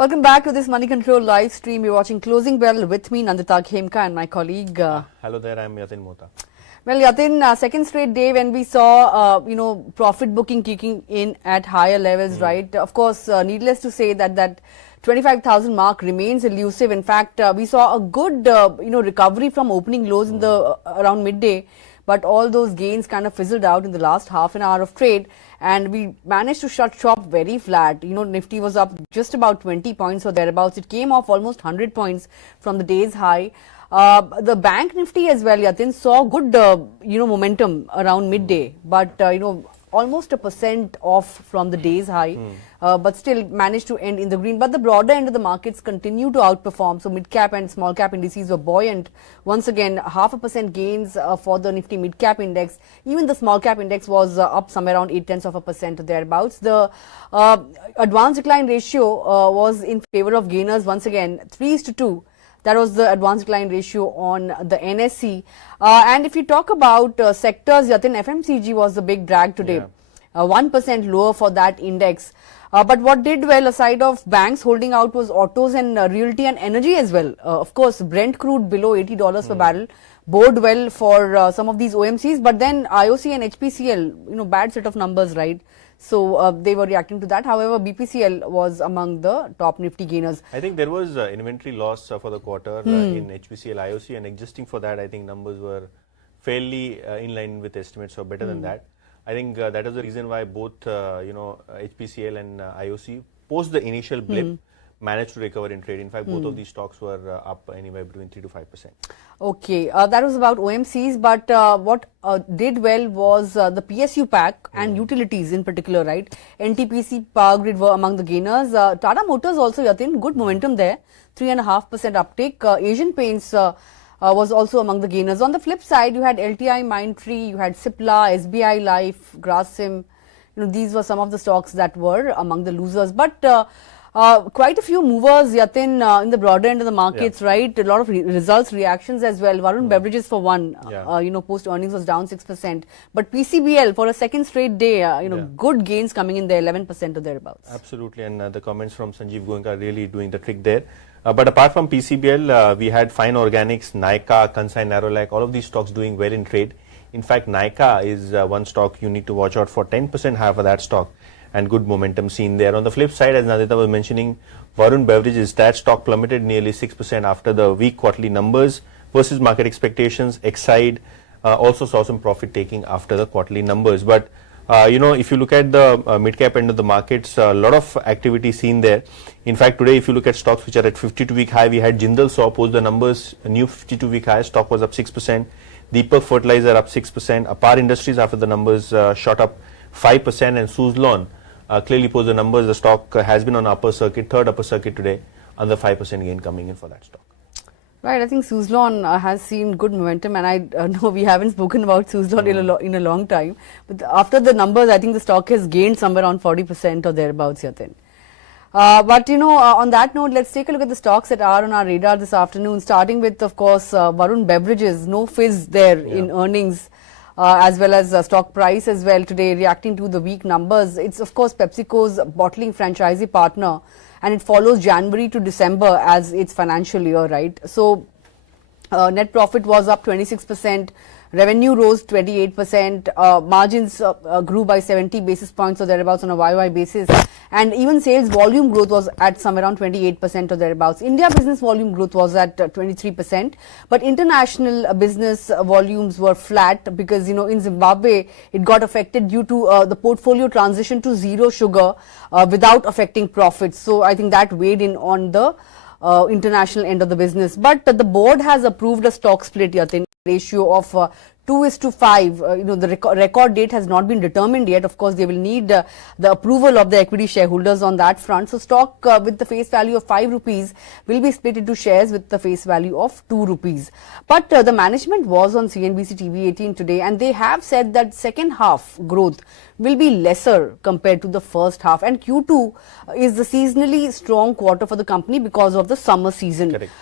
Welcome back to this Moneycontrol live stream. You're watching Closing Bell with me, Nandita, Khemka, and my colleague. Hello there, I'm Yatin Mota. Well, Yatin, second straight day when we saw, profit booking kicking in at higher levels, right? Of course, needless to say that 25,000 mark remains elusive. In fact, we saw a good, recovery from opening lows in the around midday. But all those gains kind of fizzled out in the last half an hour of trade, and we managed to shut shop very flat. Nifty was up just about 20 points or thereabouts. It came off almost 100 points from the day's high. The bank Nifty as well, Yatin, saw good, momentum around midday, but, almost 1% off from the day's high, but still managed to end in the green. But the broader end of the markets continue to outperform. So mid-cap and small-cap indices were buoyant. Once again, 0.5% gains for the Nifty mid-cap index. Even the small-cap index was up somewhere around 0.8% or thereabouts. The advanced decline ratio was in favor of gainers once again, 3:2. That was the advanced decline ratio on the NSE. And if you talk about sectors, Yatin, FMCG was the big drag today. 1% lower for that index. But what did well, aside of banks holding out, was autos and realty and energy as well. Of course, Brent crude below $80 per barrel bode well for some of these OMCs. But then IOC and HPCL, bad set of numbers, right? So they were reacting to that. However, BPCL was among the top Nifty gainers. I think there was inventory loss for the quarter in HPCL, IOC, and adjusting for that, I think numbers were fairly in line with estimates or better than that. I think that is the reason why both HPCL and IOC, post the initial blip, managed to recover in trade. In fact, both of these stocks were up anywhere between 3 to 5%. Okay, that was about OMCs, but what did well was the PSU pack and utilities in particular, right? NTPC, Power Grid were among the gainers. Tata Motors also, Yatin, good momentum there, 3.5% uptake. Asian Paints was also among the gainers. On the flip side, you had LTIM, Mindtree, you had Cipla, SBI Life, Grasim. These were some of the stocks that were among the losers. But quite a few movers, Yatin, in the broader end of the markets, right? A lot of results, reactions as well. Vun Beverages for one, post earnings was down 6%. But PCBL for a second straight day, good gains coming in there, 11% or thereabouts. Absolutely, and the comments from Sanjeev Goenka are really doing the trick there. But apart from PCBL, we had Fine Organics, Nykaa, Kansai Nerolac, all of these stocks doing well in trade. In fact, Nykaa is one stock you need to watch out for, 10% higher for that stock. And good momentum seen there. On the flip side, as Nandita was mentioning, Vun Beverages, that stock plummeted nearly 6% after the weak quarterly numbers versus market expectations. Exide also saw some profit taking after the quarterly numbers. But, if you look at the mid-cap end of the markets, a lot of activity seen there. In fact, today, if you look at stocks which are at 52-week high, we had Jindal Saw post the numbers, a new 52-week high, stock was up 6%. Deepak Fertilizer up 6%. Apar Industries after the numbers shot up 5%, and Suzlon clearly posed the numbers. The stock has been on upper circuit, third upper circuit today, under 5% gain coming in for that stock. Right, I think Suzlon has seen good momentum, and I know we haven't spoken about Suzlon in a long time. But after the numbers, I think the stock has gained somewhere around 40% or thereabouts, Yatin. But on that note, let's take a look at the stocks that are on our radar this afternoon, starting with, of course, Vun Beverages. No fizz there in earnings. As well as stock price as well today, reacting to the weak numbers. It's, of course, PepsiCo's bottling franchisee partner, and it follows January to December as its financial year, right? So, net profit was up 26%, revenue rose 28%, margins grew by 70 basis points or thereabouts on a YY basis, and even sales volume growth was at somewhere around 28% or thereabouts. India business volume growth was at 23%, but international business volumes were flat because, in Zimbabwe, it got affected due to the portfolio transition to zero sugar without affecting profits. So I think that weighed in on the international end of the business. But the board has approved a stock split, Yatin, ratio of 2:5. The record date has not been determined yet. Of course, they will need the approval of the equity shareholders on that front. So stock with the face value of 5 rupees will be split into shares with the face value of 2 rupees. But the management was on CNBC TV 18 today, and they have said that second half growth will be lesser compared to the first half, and Q2 is the seasonally strong quarter for the company because of the summer season. Correct.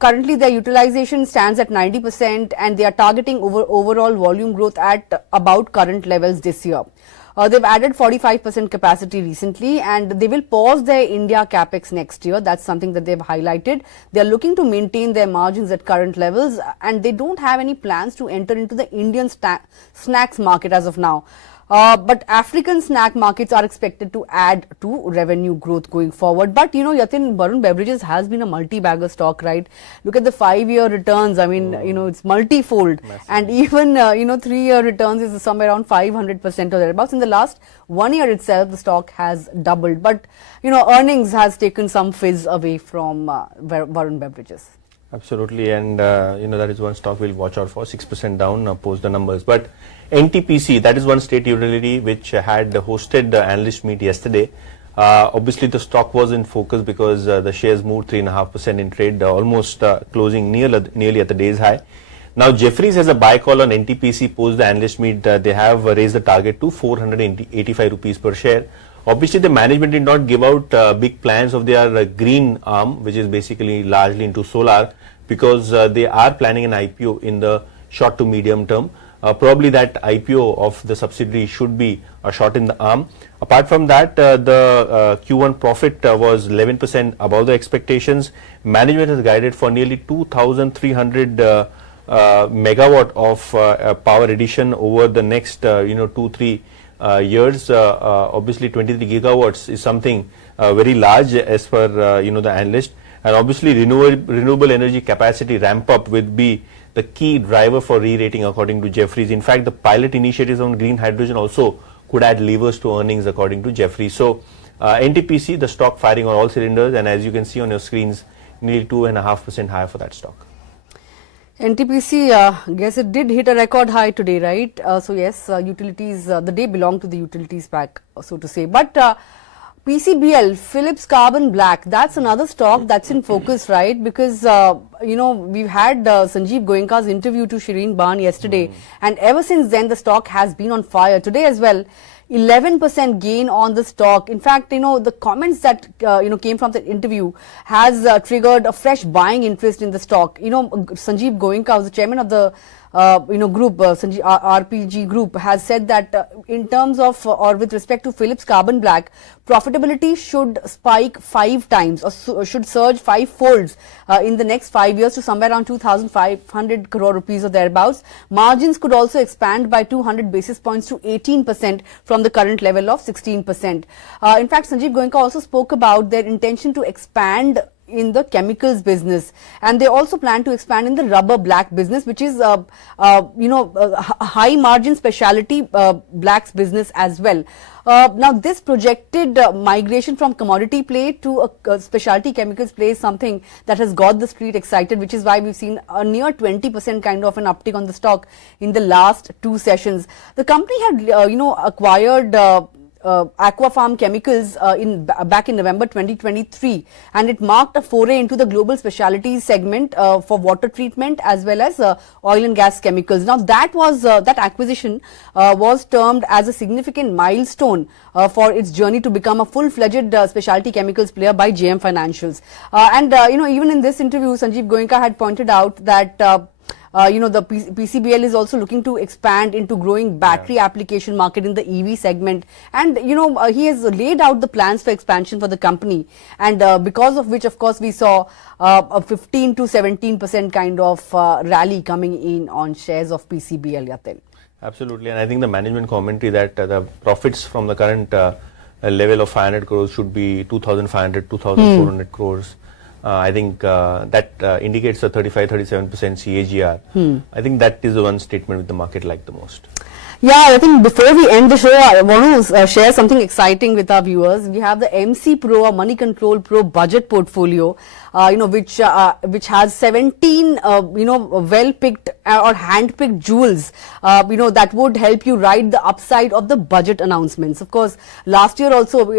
Currently, their utilization stands at 90%, and they are targeting overall volume growth at about current levels this year. They've added 45% capacity recently, and they will pause their India capex next year. That's something that they've highlighted. They're looking to maintain their margins at current levels, and they don't have any plans to enter into the Indian snacks market as of now. But African snack markets are expected to add to revenue growth going forward. But Yatin, Vun Beverages has been a multi-bagger stock, right? Look at the 5-year returns. I mean, it's multi-fold. Massive. And even, 3-year returns is somewhere around 500% or thereabouts. In the last 1 year itself, the stock has doubled. But, earnings has taken some fizz away from Vun Beverages. Absolutely, and that is one stock we'll watch out for. 6% down post the numbers. But NTPC, that is one state utility which had hosted the analyst meet yesterday. Obviously, the stock was in focus because the shares moved 3.5% in trade, almost closing nearly at the day's high. Now, Jefferies has a buy call on NTPC post the analyst meet. They have raised the target to 485 rupees per share. Obviously, the management did not give out big plans of their green arm, which is basically largely into solar, because they are planning an IPO in the short to medium term. Probably that IPO of the subsidiary should be a shot in the arm. Apart from that, the Q1 profit was 11% above the expectations. Management has guided for nearly 2,300 megawatt of power addition over the next 2-3 years. Obviously 23 gigawatts is something very large as per the analyst, and obviously renewable energy capacity ramp up will be the key driver for re-rating according to Jefferies. In fact, the pilot initiatives on green hydrogen also could add levers to earnings according to Jefferies. So NTPC, the stock firing on all cylinders, and as you can see on your screens, nearly 2.5% higher for that stock. NTPC, guess it did hit a record high today, right? So yes, utilities, the day belonged to the utilities pack, so to say. But PCBL, Philips Carbon Black, that's another stock that's in focus, right? Because, we've had Sanjeev Goenka's interview to Shireen Bhan yesterday, and ever since then the stock has been on fire. Today as well, 11% gain on the stock. In fact, the comments that, came from the interview has triggered a fresh buying interest in the stock. Sanjeev Goenka, who's the chairman of the group, RPG group, has said that in terms of or with respect to Philips Carbon Black, profitability should spike 5 times or should surge 5 folds in the next 5 years to somewhere around 2,500 crore rupees or thereabouts. Margins could also expand by 200 basis points to 18% from the current level of 16%. In fact, Sanjeev Goenka also spoke about their intention to expand in the chemicals business, and they also plan to expand in the rubber black business, which is a high margin specialty blacks business as well. Now this projected migration from commodity play to a specialty chemicals play is something that has got the street excited, which is why we've seen a near 20% kind of an uptick on the stock in the last 2 sessions. The company had acquired Aquafarm Chemicals back in November 2023, and it marked a foray into the global specialties segment for water treatment as well as oil and gas chemicals. Now that was that acquisition was termed as a significant milestone for its journey to become a full-fledged specialty chemicals player by JM Financials. Even in this interview, Sanjeev Goenka had pointed out that the PCBL is also looking to expand into growing battery application market in the EV segment, and he has laid out the plans for expansion for the company, and because of which, of course, we saw a 15 to 17% kind of rally coming in on shares of PCBL. Yatin. Absolutely, and I think the management commentary that the profits from the current level of 500 crores should be 2,500, 2,400 crores. I think that indicates a 35-37% CAGR. I think that is the one statement with the market like the most. Yeah, I think before we end the show, I want to share something exciting with our viewers. We have the MC Pro, a Moneycontrol Pro budget portfolio, which has 17, well-picked or hand-picked jewels, that would help you ride the upside of the budget announcements. Of course, last year also,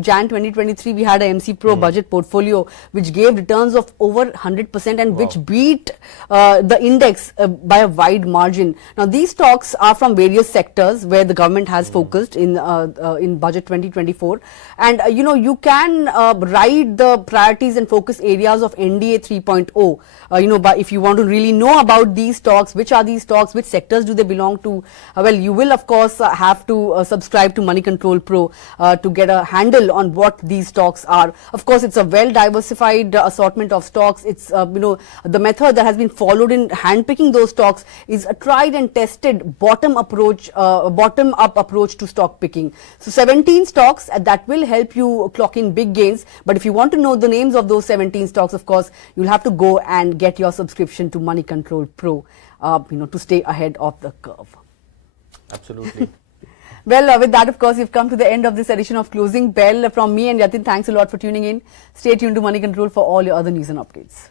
Jan 2023, we had a MC Pro budget portfolio, which gave returns of over 100% and which beat the index by a wide margin. Now, these stocks are from various sectors where the government has focused in budget 2024, and you can ride the priorities and focus focus areas of NDA 3.0. But if you want to really know about these stocks, which are these stocks, which sectors do they belong to, well, you will of course have to subscribe to Moneycontrol Pro to get a handle on what these stocks are. Of course, it's a well diversified assortment of stocks. It's the method that has been followed in handpicking those stocks is a tried and tested bottom up approach to stock picking. So 17 stocks that will help you clock in big gains. But if you want to know the names of those 17 stocks, of course, you'll have to go and get your subscription to Moneycontrol Pro, to stay ahead of the curve. Absolutely. Well, with that, of course, we've come to the end of this edition of Closing Bell. From me and Yatin, thanks a lot for tuning in. Stay tuned to Moneycontrol for all your other news and updates.